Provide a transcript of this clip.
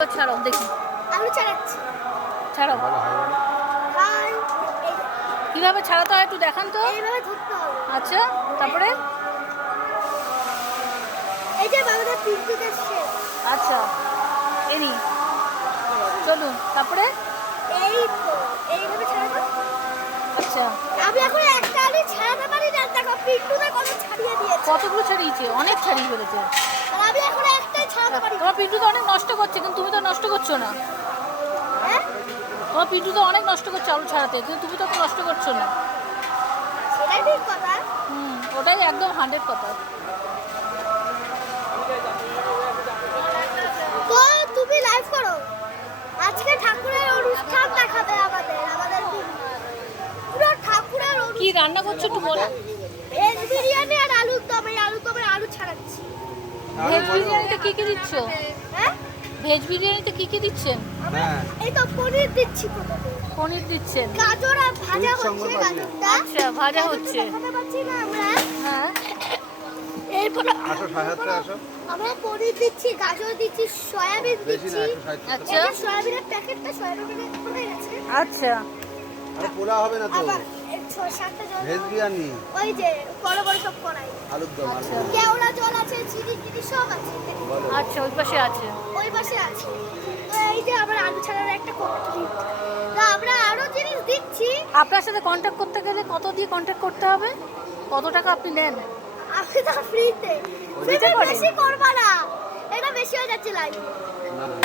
ছাড়াও দেখি। আমি ছাড়াচ্ছি। ছাড়াও। হাই। কিভাবে ছাড়াতে হয় একটু দেখান তো। এইভাবে ধরতে হবে। আচ্ছা, তারপরে? এই যে বাবাদের পিন্টুদের শেপ। আচ্ছা, এনি চলুন, তারপরে? এই তো এইভাবে ছাড়াবো। আচ্ছা, আমি এখন একটা আলু ছাড়াতে পারি না, দেখো পিন্টুদা কত ছাড়িয়ে দিয়েছে। কতগুলো ছাড়িয়েছে? অনেক ছাড়িয়ে ফেলেছে। আর আমি এখন একটাই ছাড়াতে পারি। তোমার পিন্টু তো অনেক নষ্ট করছে, কিন্তু তুমি তো নষ্ট করছো না। হ্যাঁ? তোমার পিন্টু তো অনেক নষ্ট করছে আলু ছাড়াতে, কিন্তু তুমি তো নষ্ট করছো না। সেটাই ঠিক কথা। ওটাই একদম 100 কথা। তো তুমি লাইভ করো। আজকে ঠাকুরের অনুষ্ঠান দেখাবে আমাদের পুরো ঠাকুরের কি রান্না করছো একটু বলো। ভেজ বিরিয়ানি আর আলুর দম, এই আলুর দমের আলু ছাড়াচ্ছি। ভেজ বিরিয়ানিতে কি কি দিচ্ছ? হ্যাঁ? ভেজ বিরিয়ানিতে কি কি দিচ্ছেন? এই তো পনির দিচ্ছি প্রথমে। পনির দিচ্ছেন। গাজর আর ভাজা হচ্ছে, গাজরটা। আচ্ছা, ভাজা হচ্ছে। দেখাতে পাচ্ছি না আমরা। হ্যাঁ, এরপর আমরা পনির দিচ্ছি, গাজর দিচ্ছি, সয়াবিন দিচ্ছি। আচ্ছা। এই যে সয়াবিনের প্যাকেটটা সয়াবিনে পড়ে গেছে। আচ্ছা, আরে পোলা হবে না তো, আবার এই 6-7টা জল। ভেজ বিরিয়ানি, ওই যে বড় বড় সব কড়াই। আলুর দম, আচ্ছা। কেওড়া জল আছে, চিনি টিনি সব আছে। আচ্ছা, ওই পাশে আছে। ওই পাশে আছে। তো এই যে আমরা আলু ছাড়ার একটা কৌটো। তো আমরা আরো জিনিস দিচ্ছি। আপনার সাথে কন্ট্যাক্ট করতে গেলে কত দিয়ে কন্ট্যাক্ট করতে হবে? কত টাকা আপনি নেন? আমি তো ফ্রিতে। ফ্রিতে করেন? বেশি করবা না, এটা বেশি হয়ে যাচ্ছে লাইভ। না, না।